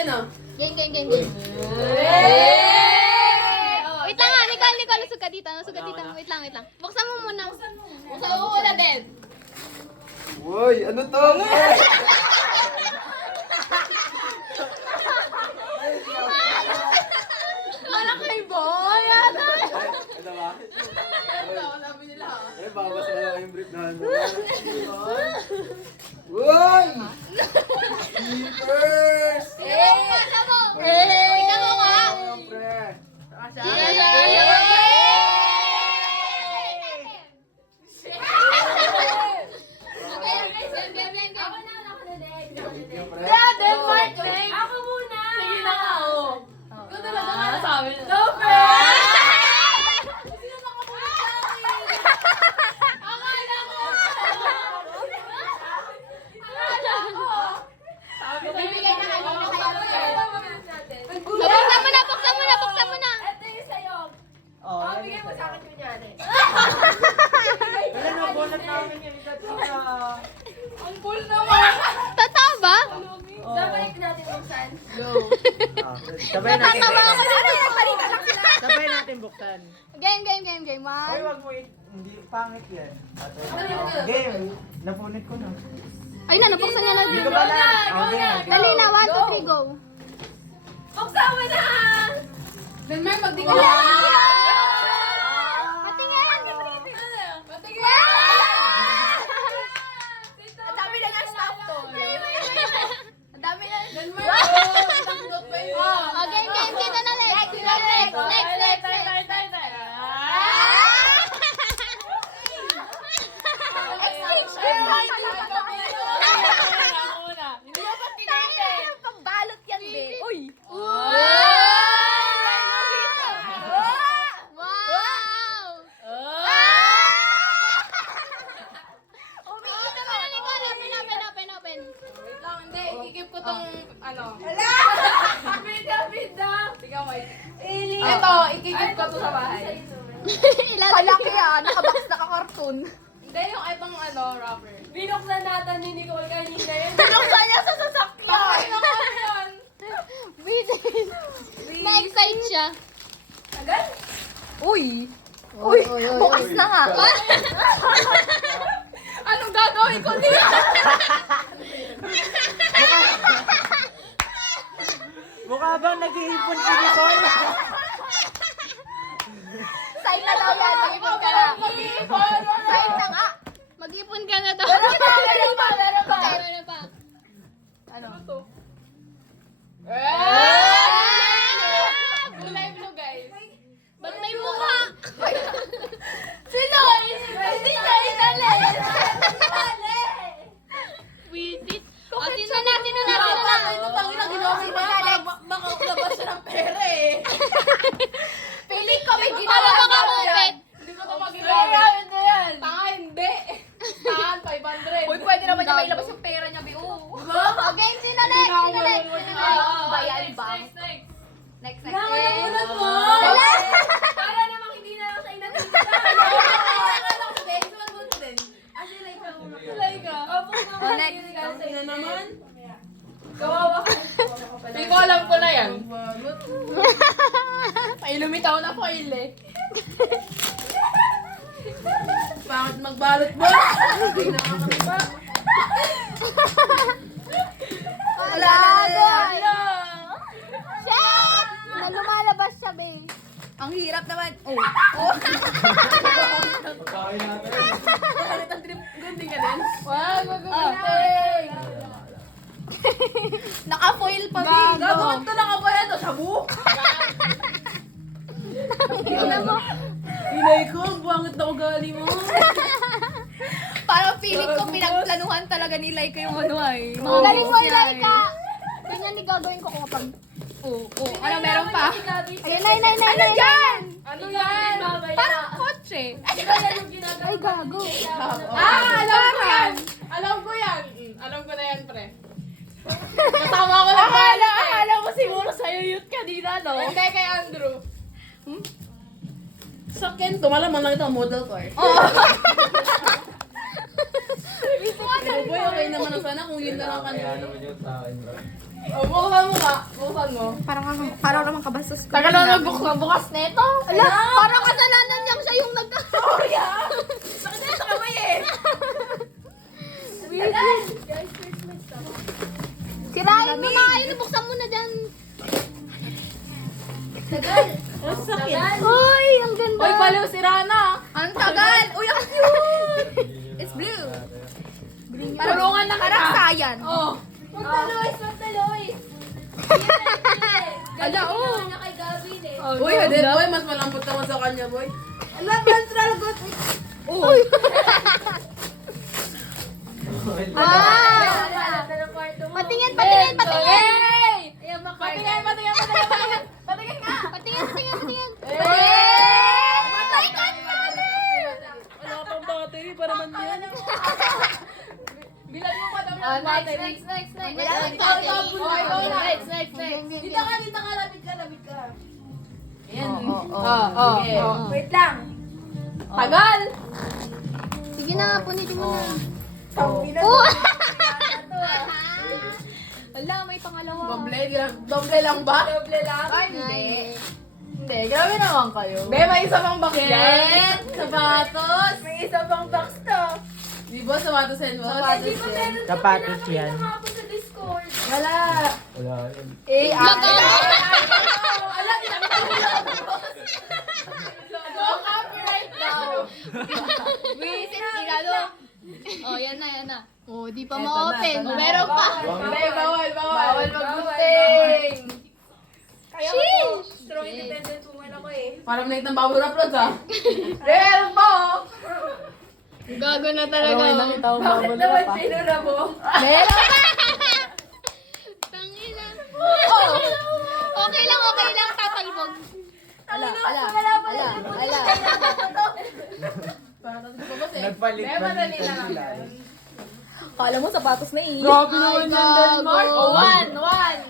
Game. Wait lang nga, Nicole, usog ka dito. Wait lang. Buksan mo muna. Buksan mo muna din. Uy, ano to? Wala kay boy. Ano ba? Sabi nila ha. Babas na lang yung brief na ano. Uy! Sleepers! Tignan mo nga. Siyempre! Siyempre! Denmark, Jake. Ako muna. Sige na ka, oh. Ikaw talaga nga sabi na. Go, friend! Sino nakapunta sa akin? Akala ko. Sabi na bibigay na kanina kayo. Buksan mo na. Ito yung sa'yo. Bigay mo sa akin yun yan eh. Wala na, bonus namin yung Ang cool naman. Totoo ba? Sabay natin buksan. Sabay Natatawa ako dito. Sabay natin buksan. Game. Ay, wag mo hindi pangit yan. Game. Napunit ko na. Ay na, nabuksan niya na Hindi din. ko pala. Okay. Dali na, 1, 2, 3, go. Buksan mo na! Denmark, magtingin Wala. na! Patingin. Patingin! Ang dami na ng staff to. Ang dami na. Denmark! Oh, game. Dito na, next. Next. Hindi ako tinitin. Pagbalot yan, be. Uy. Wow! Umiikot naman na, Nicole. Open. Wait lang, hindi. Ikikip ko tong ano. Bida! Ikaw, Mike. Ito, ikikip ko to sa bahay. Palaki nakabox na ka-cartoon. Hindi, yung itong ano, rubber. Binuksan natin ni Nicole kanina yun. Binuksan niya sa sasakyan! Ay, yan! Bitin. Na-excite siya. Agad? Uy, bukas na nga. Anong gagawin ko niya? Mukha bang nag-iipon si Nicole? Sign na daw yan, mag-ipon ka na. Sign na nga. Mag-ipon ka na daw. Meron pa. Ano to? Kulay blue, guys. Ba't may mukha? Sino? Hindi niya inalis! Visit. O, sino na. Baka labas siya ng pera eh. Piling ko may ginawa. Para makakupit. Hindi ko ito magagawa. Hindi yan. Tanga, hindi. Tangan, 500. Uy, pwede naman niya mailabas yung pera niya, Bi. Okay, sino next? Bayan ba? Next. Nakulat mo! Wala. Para namang hindi na lang sa inatinda. Oh, next. Na naman? Kawawa ka. Hindi ko alam ko na yan. May lumitaw na foil eh. Bakit magbalot mo? Hindi na makakita. Wala. Shit! Na lumalabas siya, Be. Ang hirap naman. Pagkain natin. Bakit ang ganding ka din? Wow, gagamitin. Naka-foil pa, Be. Gagawin to lang ako yan. Sabu? Tingnan mo. Inay ko, buwangit na ugali mo. Parang feeling ko pinagplanuhan talaga ni Laika yung ano ay. Mga galing mo, Laika. Ganyan ni gagawin ko kapag... Ano meron pa? Ayun, Ano yan? Ano yan? Parang kotse. Ay, gago. Alam ko yan. Alam ko na yan, pre. Kasama ko na akala mo siguro sa'yo youth kanina, no? Hindi, kay Andrew. Sa Kento, malamang lang ito ang model car. Ano? Boy, okay naman ang sana kung yun na lang Kaya kanina. naman yung sa akin, bro. Oh, buksan mo nga. Buksan mo. Parang naman kabastos ko. Tagal na bukas na ito. Ala, parang kasalanan niyang siya yung Sorry ah. Sakit na sa kamay eh. Sirain mo na kayo, buksan mo na dyan. Uy, ang ganda. Uy, paliw si Rana. Ang tagal. Uy, ang cute. It's blue. Tulungan na Parang kita. sayan. Oh. Ala, oh. Uy, hindi boy. Mas malambot naman sa kanya, boy. Uy. Wow. Patingin. Patingin nga. Patingin. Matay ka wala pang battery para man yan. Bilang mo pa daw ng battery. Next. Dito ka, labit ka. Ayan. Sige. Wait lang. Tagal. Sige na, punitin mo na. Oh. Oh! Ala, may pangalawa. Doble lang ba? Doble lang. Ay, hindi. Hindi, grabe naman kayo. Be, may isa pang box yan. Sapatos. May isa pang box to. Di ba sapatos yan mo? Sapatos yan. Kapatos yan. Wala. Wala yun. Eh, Lagay. Alam, ginamit ko lang. Go copyright daw. Visit, sigado. Oh, yan na. Oh, di pa Eto ma-open. na. Meron pa. Hindi, bawal. Bawal mag-gunting. Kaya ko. Strong independent woman ako eh. Parang night ng bubble uploads ah. Meron pa oh. Gago na talaga. Oh. Bakit naman pinura mo? Meron pa. Tangina. Oh. Okay lang. Tatalbog. Ala. Nagpalit madali pa lang sila. yan. Kala mo sapatos na eh. Grabe naman yan, Denmark. Oh, one. One.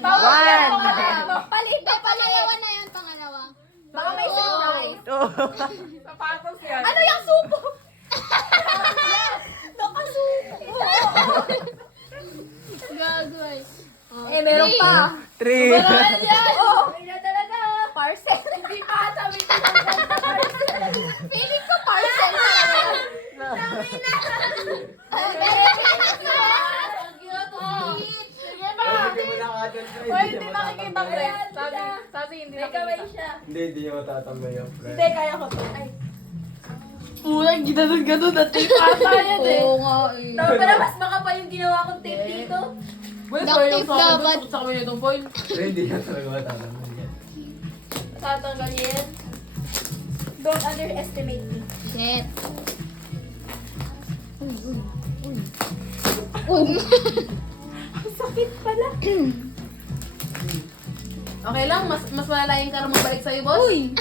Pangalawa na yun, pangalawa. Baka may surprise. Sapatos yan. Ano yung supo? Nakasupo. Gago eh. Eh, meron pa. Three. Meron yan. Oh, na talaga. Parcel. Hindi pa sabi ko ng parcel. Feeling ko parcel. Sige pa. Hindi mo nakagad. Hoy, hindi nakikita ko eh. Sabi hindi nakikita. Hindi niya matatambay yung friend. Kaya ko to. Ulang, ginanong-ganon na tape ata yan eh. Oo nga eh. Pero mas makapal yung ginawa kong tape dito. Well, Duct sorry tape lang sa akin dapat. doon. Sa kanya itong foil. Pero hindi niya talaga matatambay yan. Tatanggal yan. Don't underestimate me. Shit. Uy. Sakit pala. Okay lang, mas malalaking ka naman balik sa'yo, boss. Uy!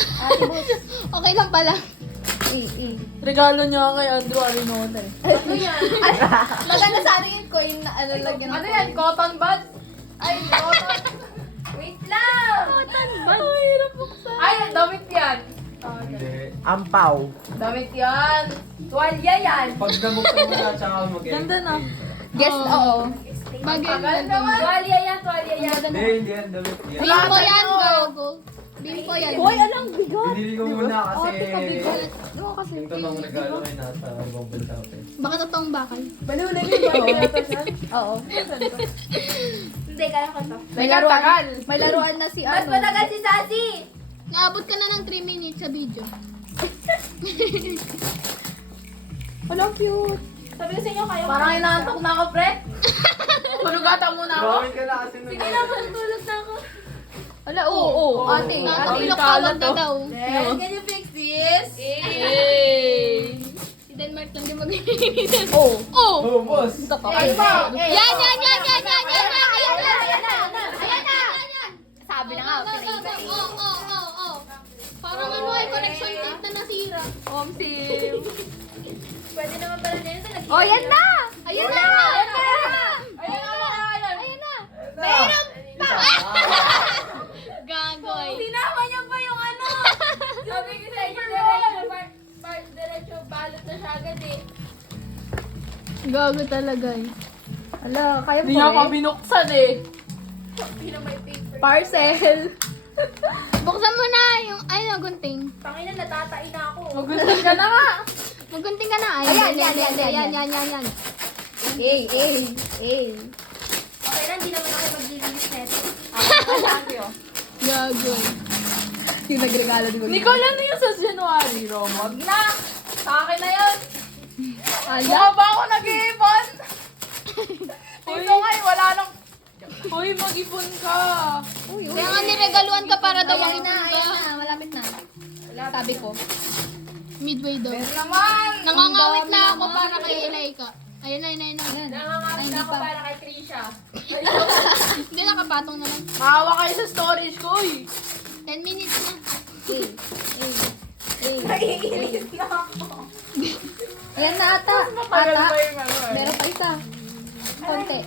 Okay lang pala. Regalo niya kay Andrew Arinola eh. Ano yan? Maganda sana yung coin na ano lagyan. Ano yan? Cotton bud? Ay, cotton. Wait lang! Cotton bud? Ay, hirap buksan. Ay, damit yan. Hindi. Ampaw. Damit yan. Tuwalya yan. Pag nabuksan mo na, tsaka mag-edit. Ganda na. Guess, oo. Bagay Tagal naman. Tuwalya yan, tuwalya yan. Hindi, hindi yan. Damit yan. Bimpo yan, gago. Bimpo yan. Hoy, alam, bigot. Binili ko muna kasi Oo, kasi. yung totoong regalo ay nasa ibang bansa pa eh. Baka totoong bakal. Baliw na yun. Baliw na to siya. Oo. Hindi, kaya ko to. May laruan. May laruan na si Mas ano. matagal si Sassy. Naabot ka na ng 3 minutes sa video. Walang cute. Sabi ko sa inyo, kaya parang inaantok na ako, pre. Hulugatan muna ako. Drawing ka na kasi nung Sige na, matutulog na ako. Wala, oo. Ate, ilok tawag na daw. Then, can you fix this? Si Denmark lang din mag-initan. Oo. Oo. Oh, boss! Ay, pa. Yan. Ayan na. Sabi na nga, Oo. Parang ano ay correction tape na nasira. Sim. Pwede naman pala na yun. Oh, yan na. Ayan na. Meron Pa. Gagoy. Sinama niya pa yung ano. Sabi ko sa inyo, diretso balot na siya agad eh. Gago talaga eh. Ala, kaya Hindi niya pa binuksan eh. Parcel. Buksan mo na yung, gunting. Tangina, natatain na ako. Magunting ka na nga. Magunting ka na. Ayan. Yan. Eh. Okay lang, di naman ako maglilinis neto. Gago. Yung nagregalo di ba? Nicole, ano yung sa January, Rom? Wag na! Sa akin na yun! Ala. Mukha ba ako nag-iipon? Ito ngayon, wala nang... Uy, mag-ipon ka! Kaya nga niregaluhan ka para daw mag ka. Malapit na. Sabi ko. Midway daw. Meron naman! Nangangawit na ako para kay Elayka. Ayun. Nangangawit na ako para kay Trisha. Hindi, nakapatong na lang. Maawa kayo sa storage ko, uy! 10 minutes na. Naiinis na ako. Ayan na ata. Matagal pa yung ano eh. Meron pa isa. Konti.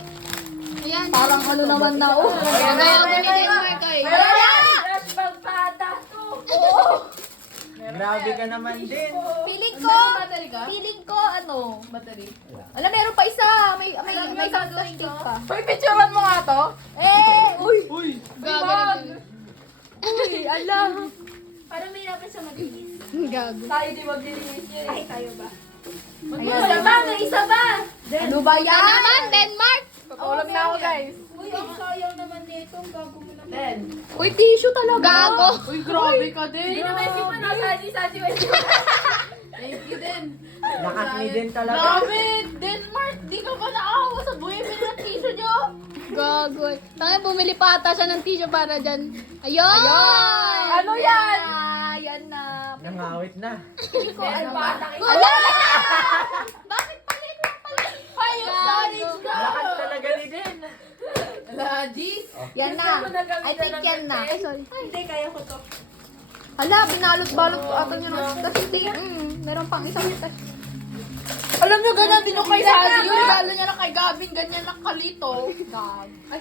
Ayan. Parang ano naman na, oh! Kaya ako ni Denmark ay. Flashback bata to. Grabe ka naman din. Piling ko. Battery ka? Piling ko ano. Battery. Alam, meron pa isa. May isang plastic pa. Uy, picturean mo nga to! Uy! Uy! Gago. Uy, alam! Parang may hirapan siya maglinis. Gago. Tayo di maglilinis yun. Ay, tayo ba? Ayan. May isa ba? Ano ba yan? naman, Denmark. Pakulam na ako, guys. Uy, ang sayang naman nito. Ang gago mo naman. Uy, tissue talaga. Gago. Uy, grabe ka din! Hindi naman si pa nasaji-saji. Thank you din! Lakat ni din talaga. Grabe! Denmark, di ka ba naawa sa buhay ng tissue nyo? Gago. Tangin, bumili pa ata siya ng tissue para dyan. Ayun! Ano yan? Yan na. Nangawit na. Ay, bata kayo. Ala! Bakit palit lang pala? Ay, yung storage ko! Lakat talaga ni din. Lagis! Yan na. I think yan na. Ay, sorry. Hindi, kaya ko to. Hala, binalot-balot ko ata niya. Tapos hindi. Meron pang isang tas. Alam nyo, ganyan din yung kay Sally. Yung regalo niya na kay Gavin, ganyan lang kalito.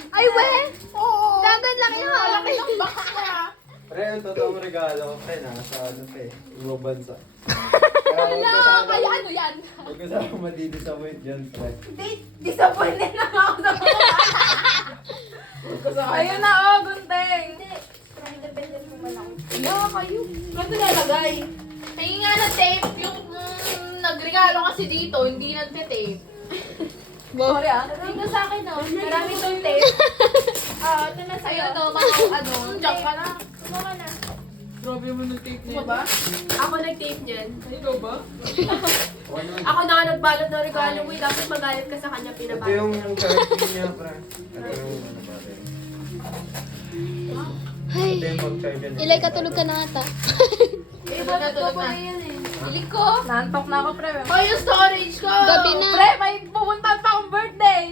Ay, we! Oo! Dagan lang yun. Malaki yung box niya. Pre, ang totoong regalo ko pre, nasa ano pa eh, ibang bansa. Wala! Kaya ano yan? Huwag ko sana madidisappoint dyan, pre. Disappointed na ako sa Ayun na, oh, gunting. Hindi. Pero independent mo man ako. Wala kayo. Ba't nalagay? Hingi nga ng tape. Yung nagregalo kasi dito, hindi nagte-tape. Sorry ah. Dito sa akin, no? Marami tong tape. Ito na sa'yo. Ayun, mga ano. Diyan ka na. Kumuha na. Grabe mo nag-tape niya ba? Ako nag-tape niyan. Ikaw ba? Ako na nga nagbalot ng regalo mo. Dapat magalit ka sa kanya Ito pinabalot. yung charging niya, pre. Ito yung ano pa rin. Ay, Ito yung mag-charge niya. ilay katulog ka na ata. Eh, bakit ko pa yan eh? Piling ko. Nantok na ako, pre. Oh, yung storage ko! Gabi na. Pre, may pupuntahan pa akong birthday!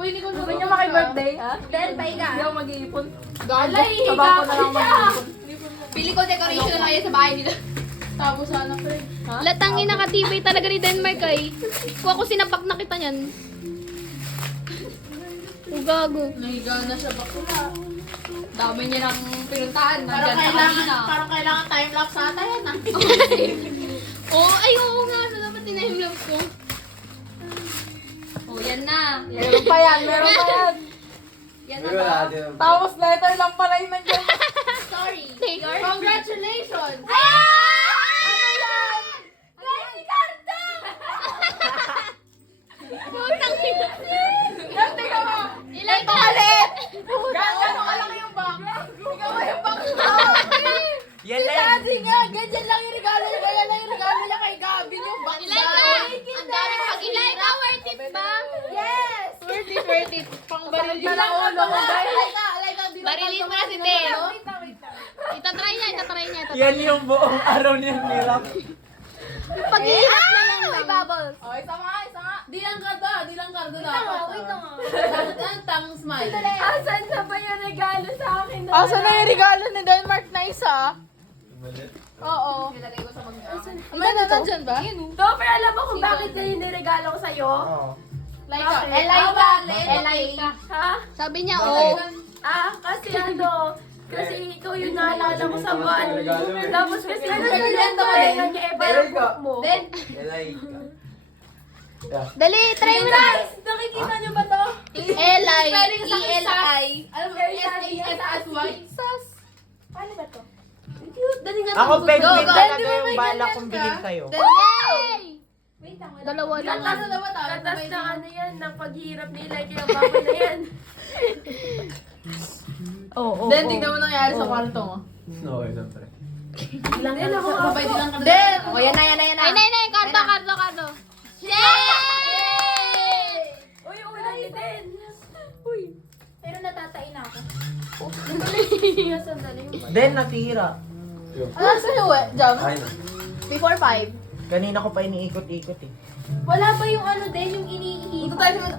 Uy, hindi ko sabi niya maki-birthday, ha? Then, bye ka. Hindi ako mag-iipon. Alay, Sa higa bangko pa na lang siya. mag-iipon. Piling ko decoration na lang yan sa bahay nila. Tabo sana, pre. Ha? Latangin nakatibay talaga ni Denmark ay. Kung ako sinapak na kita niyan. Gago. Nahiga na siya bakla. Dami niya ng pinuntahan. Parang kailangan time-lapse ata yan, ah. Ay, oo nga. Ano dapat tinahimlapse ko? Oh, yan na. Meron pa yan, meron pa yan. Yan Pero wala din. Tapos letter lang pala yung nandiyan. Sorry. Congratulations! Putang ina. Yan, tingnan mo! Ilay ka. Gano'n kalaki yung box? Tingnan mo yung box mo! Yan lang. Sabi nga, ganyan lang yung regalo niya. Kaya lang yung regalo niya kay Gabi yung box. Ilay ka. Ang dami pag ilay ka. Worth it ba? Yes! Worth it. Pang baril pa ng ulo mo, guys. Barilin mo na si Teo. Itatry niya. Yan yung buong araw niyang nirap. Pag-iingat na lang. May bubbles. Oh, isa nga. Di lang kardo dapat. Wait lang, Dapat yan, tang smile. Asan na ba yung regalo sa akin? Asan na yung regalo ni Denmark na isa? Malit. Oo. Nilagay ko sa mga. May nandiyan ba? To, pero alam mo kung bakit na yung niregalo ko sa'yo? Oo. Elayka. Ha? Sabi niya, oh. Kasi kasi ikaw yung naalala ko sa buwan. Regalo mo. Tapos kasi ano Regalo yung mo naalala din. niya, iba yung book mo. Elay ka. Dali, try mo na. Nakikita niyo ba to? Eli. Spelling sa E-L-I. Alam mo, S-A-S-S-Y. Sas. Paano ba to? Cute. Dali nga Ako, tayo peg Go, win go. talaga Di ba yung may bala ganyan kong ka? bilhin sa'yo. Yay! Wait lang. Dalawa lang. Katas na ba tayo? Katas ng ano yan, ng paghihirap nila, kaya baboy na yan. Oo, Then, tignan mo nangyari sa kwarto mo. No, siyempre. Lang yan ako. Sabay din lang ka. Then, O, yan na, yan na, yan na. Ay, nay, karto. Yay! Uy, ulan ni Den. Pero natatain ako. Sandali yung Then, natira. Ano sa iyo eh? Jam? Ay na. Before 5. Kanina ko pa iniikot-ikot eh. Wala ba yung ano din, yung iniihip? Ito tayo sa